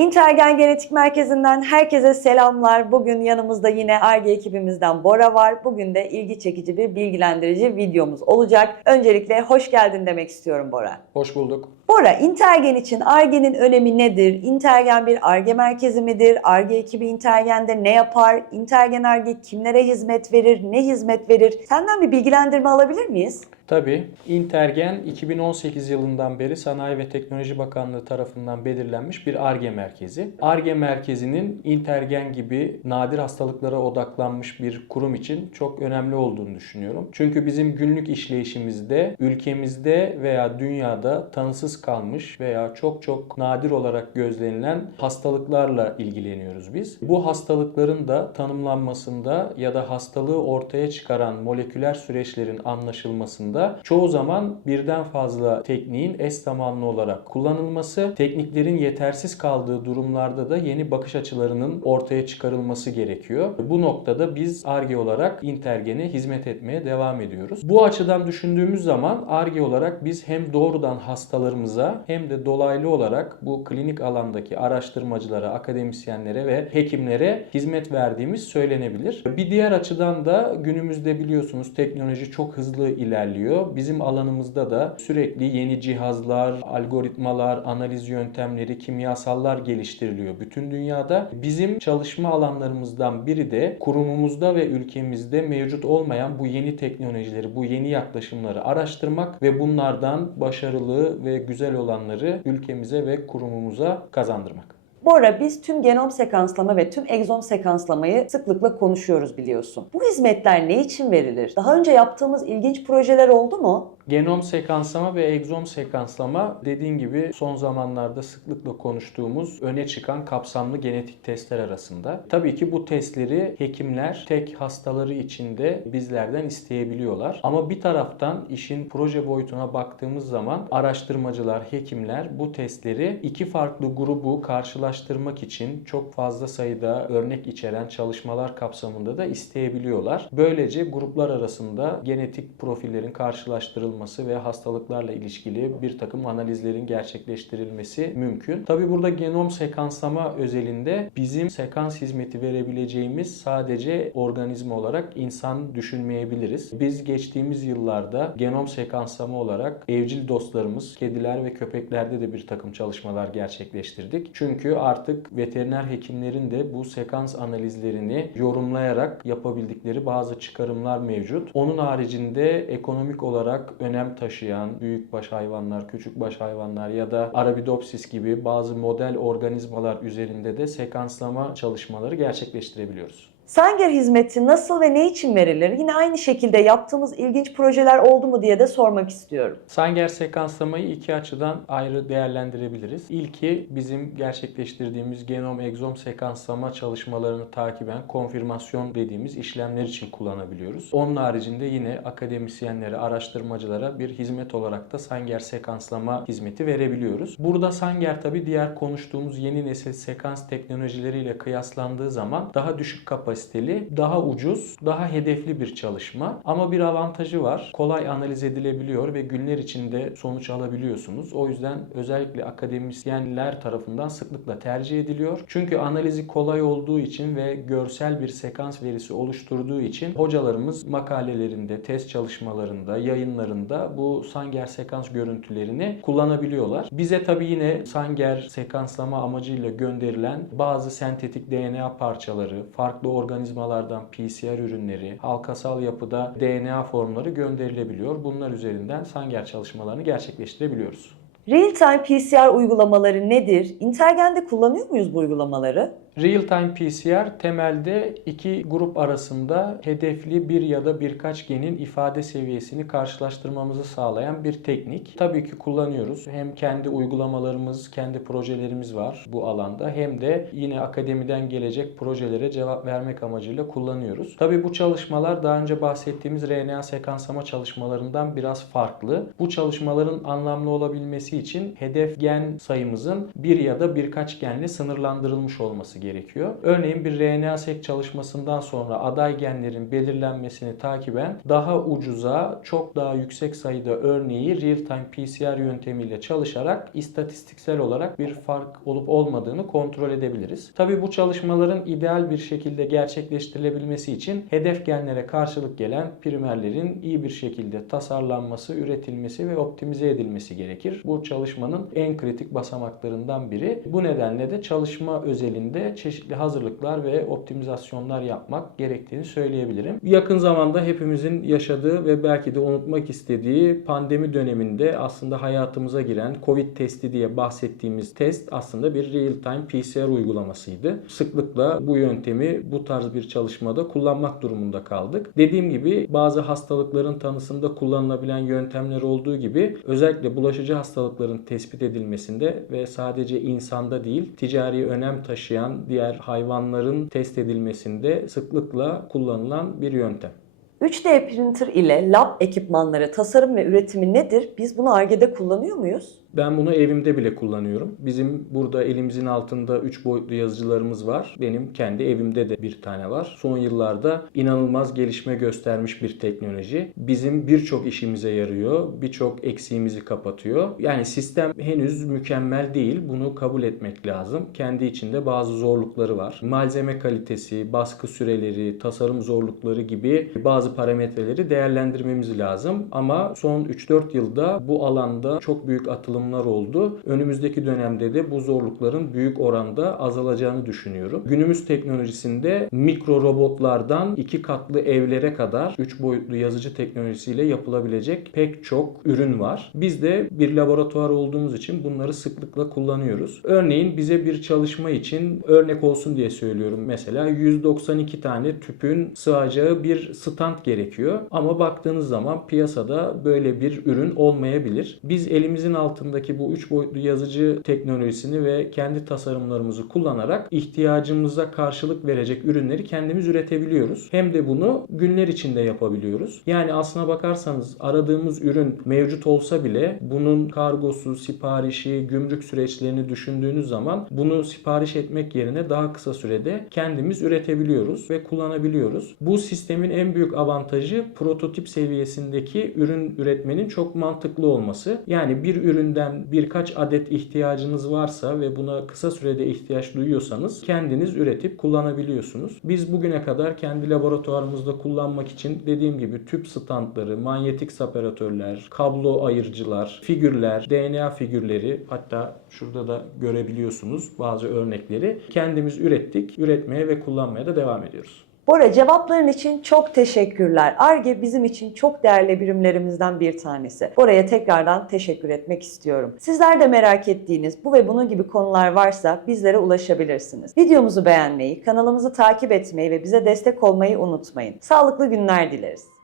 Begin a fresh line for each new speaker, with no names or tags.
Intergen Genetik Merkezi'nden herkese selamlar. Bugün yanımızda yine ARGE ekibimizden Bora var. Bugün de ilgi çekici bir bilgilendirici videomuz olacak. Öncelikle hoş geldin demek istiyorum Bora.
Hoş bulduk.
Bora, Intergen için ARGE'nin önemi nedir? Intergen bir ARGE merkezi midir? ARGE ekibi Intergen'de ne yapar? Intergen ARGE kimlere hizmet verir? Ne hizmet verir? Senden bir bilgilendirme alabilir miyiz?
Tabii Intergen 2018 yılından beri Sanayi ve Teknoloji Bakanlığı tarafından belirlenmiş bir ARGE merkezi. ARGE merkezinin Intergen gibi nadir hastalıklara odaklanmış bir kurum için çok önemli olduğunu düşünüyorum. Çünkü bizim günlük işleyişimizde ülkemizde veya dünyada tanısız kalmış veya çok çok nadir olarak gözlenilen hastalıklarla ilgileniyoruz biz. Bu hastalıkların da tanımlanmasında ya da hastalığı ortaya çıkaran moleküler süreçlerin anlaşılmasında çoğu zaman birden fazla tekniğin eş zamanlı olarak kullanılması, tekniklerin yetersiz kaldığı durumlarda da yeni bakış açılarının ortaya çıkarılması gerekiyor. Bu noktada biz ARGE olarak Intergen'e hizmet etmeye devam ediyoruz. Bu açıdan düşündüğümüz zaman ARGE olarak biz hem doğrudan hastalarımıza hem de dolaylı olarak bu klinik alandaki araştırmacılara, akademisyenlere ve hekimlere hizmet verdiğimiz söylenebilir. Bir diğer açıdan da günümüzde biliyorsunuz teknoloji çok hızlı ilerliyor. Bizim alanımızda da sürekli yeni cihazlar, algoritmalar, analiz yöntemleri, kimyasallar geliştiriliyor bütün dünyada. Bizim çalışma alanlarımızdan biri de kurumumuzda ve ülkemizde mevcut olmayan bu yeni teknolojileri, bu yeni yaklaşımları araştırmak ve bunlardan başarılı ve güzel olanları ülkemize ve kurumumuza kazandırmak.
Bora biz tüm genom sekanslama ve tüm egzom sekanslamayı sıklıkla konuşuyoruz biliyorsun. Bu hizmetler ne için verilir? Daha önce yaptığımız ilginç projeler oldu mu?
Genom sekanslama ve egzom sekanslama dediğin gibi son zamanlarda sıklıkla konuştuğumuz öne çıkan kapsamlı genetik testler arasında. Tabii ki bu testleri hekimler tek hastaları içinde bizlerden isteyebiliyorlar. Ama bir taraftan işin proje boyutuna baktığımız zaman araştırmacılar, hekimler bu testleri iki farklı grubu karşılaştırmak için çok fazla sayıda örnek içeren çalışmalar kapsamında da isteyebiliyorlar. Böylece gruplar arasında genetik profillerin karşılaştırılması ve hastalıklarla ilişkili bir takım analizlerin gerçekleştirilmesi mümkün. Tabi burada genom sekanslama özelinde bizim sekans hizmeti verebileceğimiz sadece organizma olarak insan düşünmeyebiliriz. Biz geçtiğimiz yıllarda genom sekanslama olarak evcil dostlarımız, kediler ve köpeklerde de bir takım çalışmalar gerçekleştirdik. Çünkü artık veteriner hekimlerin de bu sekans analizlerini yorumlayarak yapabildikleri bazı çıkarımlar mevcut. Onun haricinde ekonomik olarak önem taşıyan büyükbaş hayvanlar, küçükbaş hayvanlar ya da Arabidopsis gibi bazı model organizmalar üzerinde de sekanslama çalışmaları gerçekleştirebiliyoruz.
Sanger hizmeti nasıl ve ne için verilir? Yine aynı şekilde yaptığımız ilginç projeler oldu mu diye de sormak istiyorum.
Sanger sekanslamayı iki açıdan ayrı değerlendirebiliriz. İlki bizim gerçekleştirdiğimiz genom egzom sekanslama çalışmalarını takiben konfirmasyon dediğimiz işlemler için kullanabiliyoruz. Onun haricinde yine akademisyenlere, araştırmacılara bir hizmet olarak da Sanger sekanslama hizmeti verebiliyoruz. Burada Sanger tabi diğer konuştuğumuz yeni nesil sekans teknolojileriyle kıyaslandığı zaman daha düşük kapasiteli, daha ucuz, daha hedefli bir çalışma. Ama bir avantajı var. Kolay analiz edilebiliyor ve günler içinde sonuç alabiliyorsunuz. O yüzden özellikle akademisyenler tarafından sıklıkla tercih ediliyor. Çünkü analizi kolay olduğu için ve görsel bir sekans verisi oluşturduğu için hocalarımız makalelerinde, test çalışmalarında, yayınlarında bu Sanger sekans görüntülerini kullanabiliyorlar. Bize tabi yine Sanger sekanslama amacıyla gönderilen bazı sentetik DNA parçaları, farklı organizmalardan PCR ürünleri, halkasal yapıda DNA formları gönderilebiliyor. Bunlar üzerinden Sanger çalışmalarını gerçekleştirebiliyoruz.
Real-time PCR uygulamaları nedir? Intergen'de kullanıyor muyuz bu uygulamaları?
Real-time PCR temelde iki grup arasında hedefli bir ya da birkaç genin ifade seviyesini karşılaştırmamızı sağlayan bir teknik. Tabii ki kullanıyoruz. Hem kendi uygulamalarımız, kendi projelerimiz var bu alanda hem de yine akademiden gelecek projelere cevap vermek amacıyla kullanıyoruz. Tabii bu çalışmalar daha önce bahsettiğimiz RNA sekanslama çalışmalarından biraz farklı. Bu çalışmaların anlamlı olabilmesi için hedef gen sayımızın bir ya da birkaç genle sınırlandırılmış olması gerekiyor. Örneğin bir RNA-seq çalışmasından sonra aday genlerin belirlenmesini takiben daha ucuza, çok daha yüksek sayıda örneği real-time PCR yöntemiyle çalışarak istatistiksel olarak bir fark olup olmadığını kontrol edebiliriz. Tabi bu çalışmaların ideal bir şekilde gerçekleştirilebilmesi için hedef genlere karşılık gelen primerlerin iyi bir şekilde tasarlanması, üretilmesi ve optimize edilmesi gerekir. Bu çalışmanın en kritik basamaklarından biri. Bu nedenle de çalışma özelinde çeşitli hazırlıklar ve optimizasyonlar yapmak gerektiğini söyleyebilirim. Yakın zamanda hepimizin yaşadığı ve belki de unutmak istediği pandemi döneminde aslında hayatımıza giren Covid testi diye bahsettiğimiz test aslında bir real-time PCR uygulamasıydı. Sıklıkla bu yöntemi bu tarz bir çalışmada kullanmak durumunda kaldık. Dediğim gibi bazı hastalıkların tanısında kullanılabilen yöntemler olduğu gibi özellikle bulaşıcı hastalıkların tespit edilmesinde ve sadece insanda değil ticari önem taşıyan diğer hayvanların test edilmesinde sıklıkla kullanılan bir yöntem.
3D printer ile lab ekipmanları tasarım ve üretimi nedir? Biz bunu Ar-Ge'de kullanıyor muyuz?
Ben bunu evimde bile kullanıyorum. Bizim burada elimizin altında 3 boyutlu yazıcılarımız var. Benim kendi evimde de bir tane var. Son yıllarda inanılmaz gelişme göstermiş bir teknoloji. Bizim birçok işimize yarıyor. Birçok eksiğimizi kapatıyor. Yani sistem henüz mükemmel değil. Bunu kabul etmek lazım. Kendi içinde bazı zorlukları var. Malzeme kalitesi, baskı süreleri, tasarım zorlukları gibi bazı parametreleri değerlendirmemiz lazım. Ama son 3-4 yılda bu alanda çok büyük atılımlar oldu. Önümüzdeki dönemde de bu zorlukların büyük oranda azalacağını düşünüyorum. Günümüz teknolojisinde mikro robotlardan iki katlı evlere kadar 3 boyutlu yazıcı teknolojisiyle yapılabilecek pek çok ürün var. Biz de bir laboratuvar olduğumuz için bunları sıklıkla kullanıyoruz. Örneğin bize bir çalışma için örnek olsun diye söylüyorum. Mesela 192 tane tüpün sığacağı bir stand gerekiyor. Ama baktığınız zaman piyasada böyle bir ürün olmayabilir. Biz elimizin altındaki bu 3 boyutlu yazıcı teknolojisini ve kendi tasarımlarımızı kullanarak ihtiyacımıza karşılık verecek ürünleri kendimiz üretebiliyoruz. Hem de bunu günler içinde yapabiliyoruz. Yani aslına bakarsanız aradığımız ürün mevcut olsa bile bunun kargosu, siparişi, gümrük süreçlerini düşündüğünüz zaman bunu sipariş etmek yerine daha kısa sürede kendimiz üretebiliyoruz ve kullanabiliyoruz. Bu sistemin en büyük avantajı prototip seviyesindeki ürün üretmenin çok mantıklı olması. Yani bir üründen birkaç adet ihtiyacınız varsa ve buna kısa sürede ihtiyaç duyuyorsanız kendiniz üretip kullanabiliyorsunuz. Biz bugüne kadar kendi laboratuvarımızda kullanmak için dediğim gibi tüp standları, manyetik separatörler, kablo ayırıcılar, figürler, DNA figürleri hatta şurada da görebiliyorsunuz bazı örnekleri kendimiz ürettik, üretmeye ve kullanmaya da devam ediyoruz.
Bora cevapların için çok teşekkürler. Arge bizim için çok değerli birimlerimizden bir tanesi. Bora'ya tekrardan teşekkür etmek istiyorum. Sizler de merak ettiğiniz bu ve bunun gibi konular varsa bizlere ulaşabilirsiniz. Videomuzu beğenmeyi, kanalımızı takip etmeyi ve bize destek olmayı unutmayın. Sağlıklı günler dileriz.